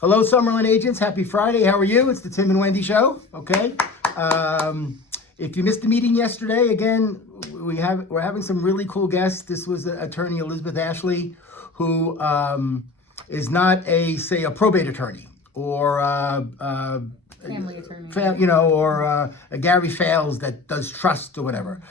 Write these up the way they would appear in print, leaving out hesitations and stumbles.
Hello, Summerlin agents. Happy Friday. How are you? It's the Tim and Wendy show. Okay. If you missed the meeting yesterday, again, we're having some really cool guests. This was attorney Elizabeth Ashley, who is not a probate attorney or family attorney, or a Gary Fales that does trust or whatever.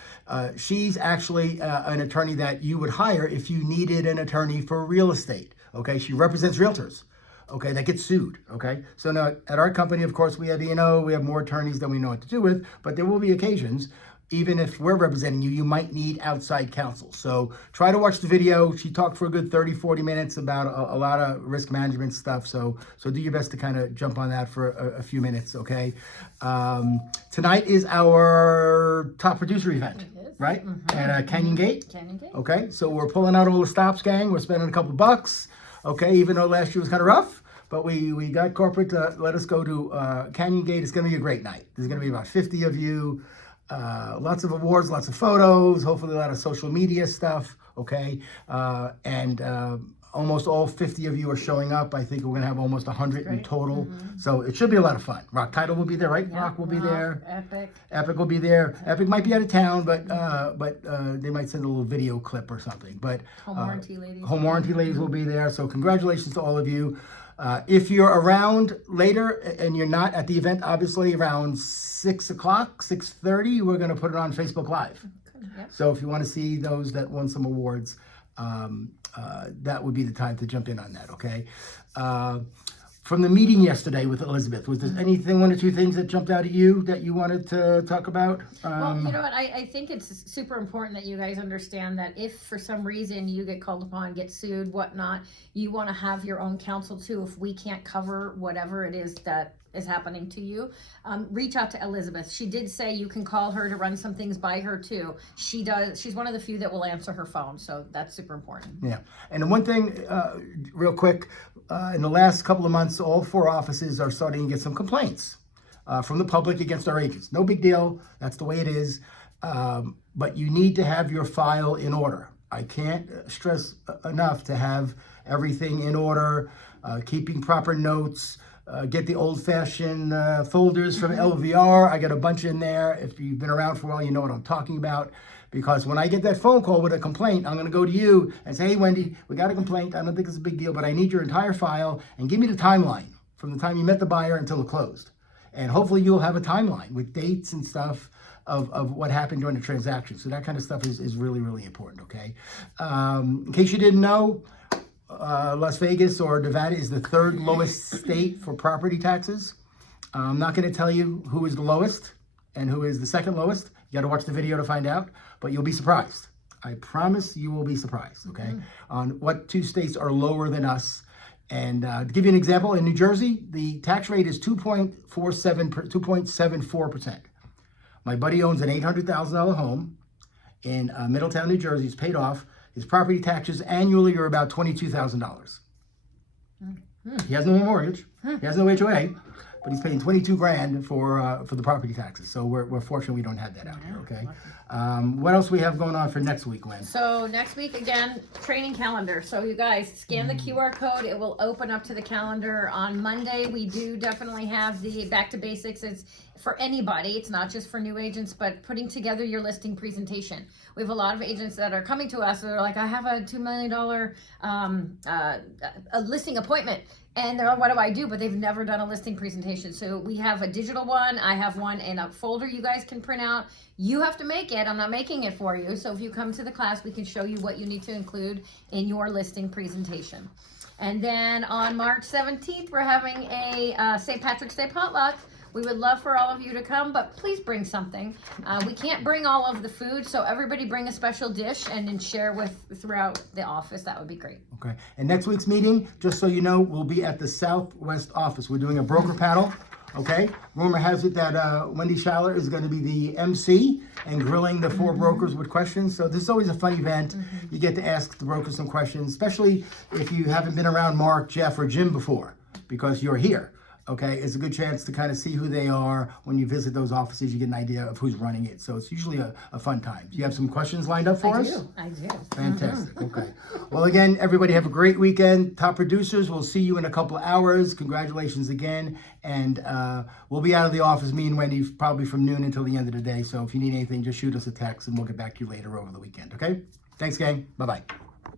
She's actually an attorney that you would hire if you needed an attorney for real estate. Okay, she represents realtors. Okay, that get sued. Okay, so now at our company, of course, we have we have more attorneys than we know what to do with, but there will be occasions, even if we're representing you, you might need outside counsel. So try to watch the video. She talked for a good 30-40 minutes about a lot of risk management stuff. So do your best to kind of jump on that for a few minutes, okay? Tonight is our top producer event, right? Mm-hmm. At Canyon Gate. Canyon Gate. Okay, so we're pulling out all the stops, gang. We're spending a couple bucks. Okay, even though last year was kind of rough, but we got corporate to let us go to Canyon Gate. It's going to be a great night. There's going to be about 50 of you, lots of awards, lots of photos, hopefully a lot of social media stuff, okay? And almost all 50 of you are showing up. I think we're going to have almost 100 in total. Mm-hmm. So it should be a lot of fun. Rock Title will be there, right? Yeah, Rock will be there. Epic will be there. Epic might be out of town, but they might send a little video clip or something. But Home Warranty Ladies. Home Warranty Ladies will be there. So congratulations to all of you. If you're around later and you're not at the event, obviously around 6 o'clock, 6:30, we're going to put it on Facebook Live. Yep. So if you want to see those that won some awards, that would be the time to jump in on that, okay? From the meeting yesterday with Elizabeth, was there anything, one or two things that jumped out at you that you wanted to talk about? Well, you know what, I think it's super important that you guys understand that if for some reason you get called upon, get sued, whatnot, you want to have your own counsel too. If we can't cover whatever it is that is happening to you, reach out to Elizabeth. She did say you can call her to run some things by her too. She's one of the few that will answer her phone, so that's super important. Yeah, and the one thing, real quick, in the last couple of months, all 4 offices are starting to get some complaints from the public against our agents. No big deal, that's the way it is, but you need to have your file in order. I can't stress enough to have everything in order, keeping proper notes, get the old-fashioned folders from LVR. I got a bunch in there. If you've been around for a while, you know what I'm talking about. Because when I get that phone call with a complaint, I'm going to go to you and say, hey, Wendy, we got a complaint. I don't think it's a big deal, but I need your entire file and give me the timeline from the time you met the buyer until it closed. And hopefully you'll have a timeline with dates and stuff of what happened during the transaction. So that kind of stuff is really, really important, okay? In case you didn't know, Las Vegas or Nevada is the 3rd lowest state for property taxes. I'm not going to tell you who is the lowest and who is the 2nd lowest. You got to watch the video to find out, but you'll be surprised. I promise you will be surprised, okay, on what 2 states are lower than us. And to give you an example, in New Jersey, the tax rate is 2.74%. My buddy owns an $800,000 home in Middletown, New Jersey. It's paid off. His property taxes annually are about $22,000. He has no mortgage. He has no HOA, but he's paying $22,000 for the property taxes. So we're fortunate we don't have that out here. Okay. What else we have going on for next week, Len? So next week again, training calendar. So you guys scan the QR code. It will open up to the calendar on Monday. We do definitely have the back to basics. It's for anybody. It's not just for new agents, but putting together your listing presentation. We have a lot of agents that are coming to us that are like, I have a $2 million a listing appointment. And they're like, what do I do? But they've never done a listing presentation. So we have a digital one. I have one in a folder you guys can print out. You have to make it. I'm not making it for you. So if you come to the class, we can show you what you need to include in your listing presentation. And then on March 17th, we're having a St. Patrick's Day potluck. We would love for all of you to come, but please bring something. We can't bring all of the food, so everybody bring a special dish and then share throughout the office. That would be great. Okay. And next week's meeting, just so you know, we'll be at the Southwest office. We're doing a broker panel. Okay. Rumor has it that Wendy Schaller is going to be the MC and grilling the 4 brokers with questions. So this is always a fun event. You get to ask the brokers some questions, especially if you haven't been around Mark, Jeff, or Jim before, because you're here. Okay, it's a good chance to kind of see who they are. When you visit those offices, you get an idea of who's running it. So it's usually a fun time. Do you have some questions lined up for us? I do. Fantastic. Okay. Well, again, everybody have a great weekend. Top producers, we'll see you in a couple of hours. Congratulations again. And we'll be out of the office, me and Wendy, probably from noon until the end of the day. So if you need anything, just shoot us a text and we'll get back to you later over the weekend. Okay? Thanks, gang. Bye-bye.